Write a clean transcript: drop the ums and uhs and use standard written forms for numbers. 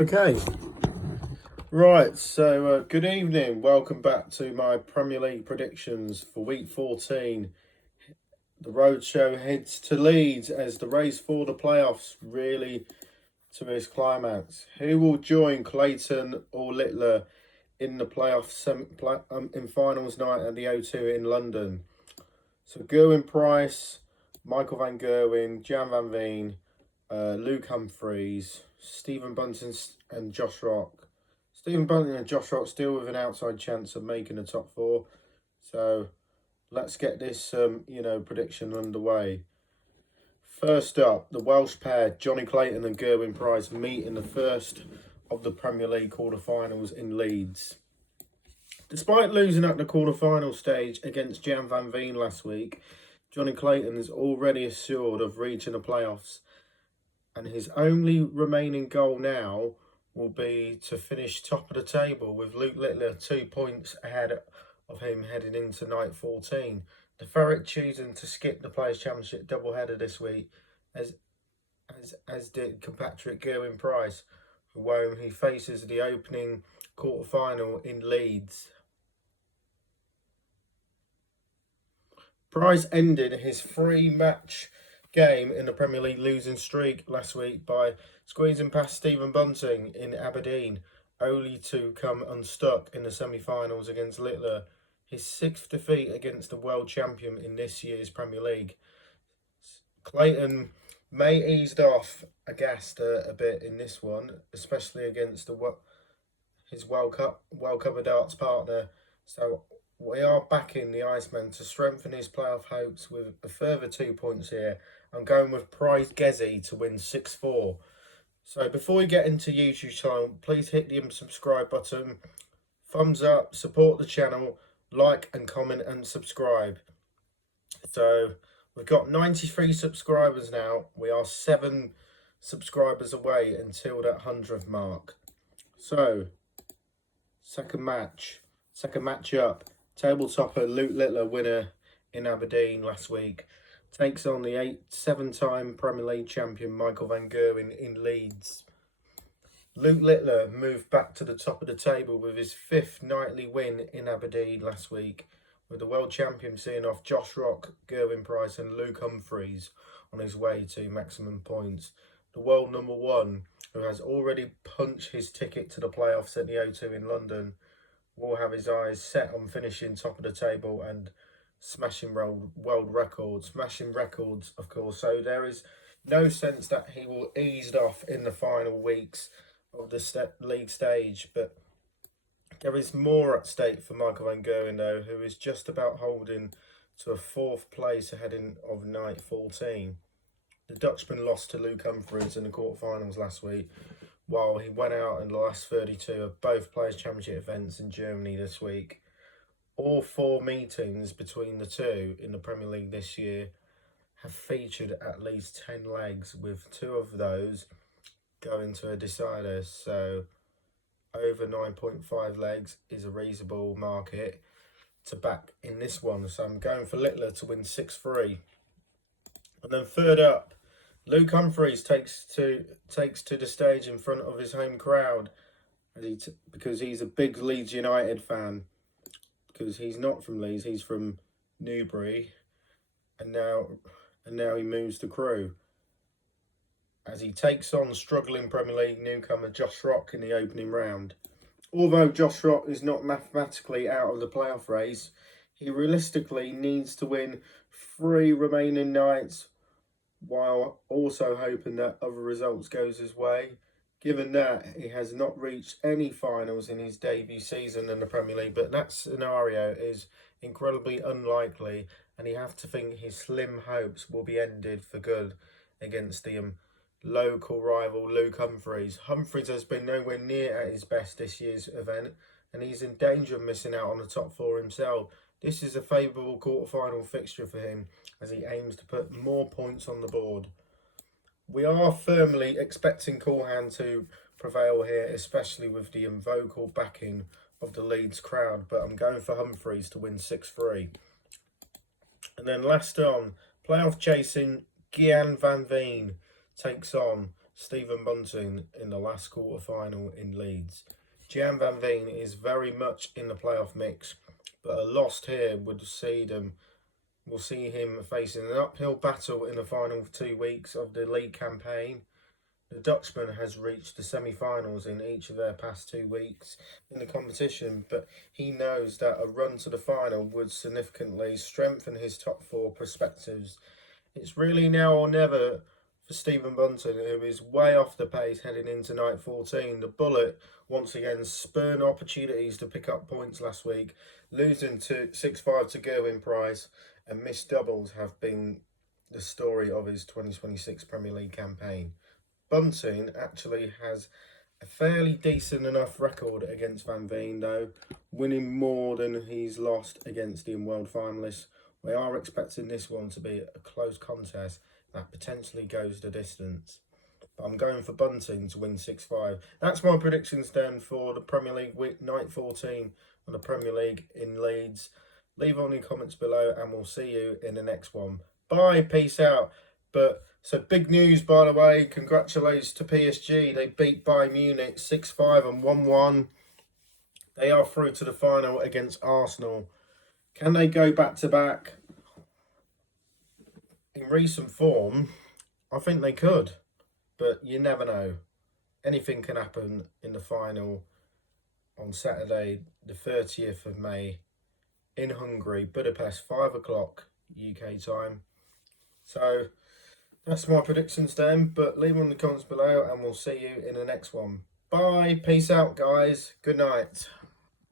Okay, right, so good evening. Welcome back to my Premier League predictions for week 14. The roadshow heads to Leeds as the race for the playoffs really to its climax. Who will join Clayton or Littler in the in finals night at the O2 in London? So Gerwyn Price, Michael van Gerwen, Gian van Veen, Luke Humphries, Stephen Bunting and Josh Rock. Stephen Bunting and Josh Rock still with an outside chance of making the top four. So let's get this, prediction underway. First up, the Welsh pair, Jonny Clayton and Gerwyn Price, meet in the first of the Premier League quarter-finals in Leeds. Despite losing at the quarter-final stage against Gian van Veen last week, Jonny Clayton is already assured of reaching the playoffs, and his only remaining goal now will be to finish top of the table with Luke Littler 2 points ahead of him heading into night 14. The Ferret choosing to skip the Players' Championship doubleheader this week, as did compatriot Gerwyn Price, whom he faces the opening quarter-final in Leeds. Price ended his 3-match game in the Premier League losing streak last week by squeezing past Stephen Bunting in Aberdeen, only to come unstuck in the semi-finals against Littler, his 6th defeat against the world champion in this year's Premier League. Clayton may eased off aghast a bit in this one, especially against his World Cup of Darts partner. So we are backing the Iceman to strengthen his playoff hopes with a further 2 points here. I'm going with Prize Gezi to win 6-4. So before we get into YouTube channel, please hit the subscribe button, thumbs up, support the channel, like and comment and subscribe. So we've got 93 subscribers now. We are 7 subscribers away until that 100th mark. So second match up. Table topper Luke Littler, winner in Aberdeen last week, takes on the 7-time Premier League champion Michael van Gerwen in Leeds. Luke Littler moved back to the top of the table with his 5th nightly win in Aberdeen last week, with the world champion seeing off Josh Rock, Gerwyn Price and Luke Humphries on his way to maximum points. The world number 1, who has already punched his ticket to the playoffs at the O2 in London, will have his eyes set on finishing top of the table and smashing world records. Smashing records, of course. So there is no sense that he will ease off in the final weeks of the league stage. But there is more at stake for Michael van Gerwen, though, who is just about holding to a 4th place ahead of night 14. The Dutchman lost to Luke Humphries in the quarterfinals last week, while he went out in the last 32 of both Players' Championship events in Germany this week. All 4 meetings between the two in the Premier League this year have featured at least 10 legs, with 2 of those going to a decider. So over 9.5 legs is a reasonable market to back in this one. So I'm going for Littler to win 6-3. And then third up, Luke Humphries takes to the stage in front of his home crowd, because he's a big Leeds United fan. Because he's not from Leeds, he's from Newbury, and now he moves to Crewe, as he takes on struggling Premier League newcomer Josh Rock in the opening round. Although Josh Rock is not mathematically out of the playoff race, he realistically needs to win 3 remaining nights, while also hoping that other results goes his way, given that he has not reached any finals in his debut season in the Premier League. But that scenario is incredibly unlikely, and you have to think his slim hopes will be ended for good against the local rival Luke Humphries. Humphries has been nowhere near at his best this year's event, and he's in danger of missing out on the top 4 himself. This is a favourable quarter-final fixture for him, as he aims to put more points on the board. We are firmly expecting Coolhand to prevail here, especially with the vocal backing of the Leeds crowd, but I'm going for Humphries to win 6-3. And then last on, playoff chasing Gian van Veen takes on Stephen Bunting in the last quarter final in Leeds. Gian van Veen is very much in the playoff mix, but a loss here would see them. We'll see him facing an uphill battle in the final 2 weeks of the league campaign. The Dutchman has reached the semi-finals in each of their past 2 weeks in the competition, but he knows that a run to the final would significantly strengthen his top 4 perspectives. It's really now or never for Stephen Bunting, who is way off the pace heading into night 14. The Bullet once again spurned opportunities to pick up points last week, losing to 6-5 to Gerwyn Price, and missed doubles have been the story of his 2026 Premier League campaign. Bunting actually has a fairly decent enough record against Van Veen, though, winning more than he's lost against the world finalists. We are expecting this one to be a close contest that potentially goes the distance. But I'm going for Bunting to win 6-5. That's my predictions then for the Premier League week, night 14 of the Premier League in Leeds. Leave on in comments below and we'll see you in the next one. Bye, peace out. But so big news, by the way. Congratulations to PSG. They beat Bayern Munich 6-5 and 1-1. They are through to the final against Arsenal. Can they go back to back? In recent form, I think they could, but you never know. Anything can happen in the final on Saturday, the 30th of May, in Hungary, Budapest, 5 o'clock UK time. So that's my predictions then, but leave them in the comments below and we'll see you in the next one. Bye, peace out guys, good night.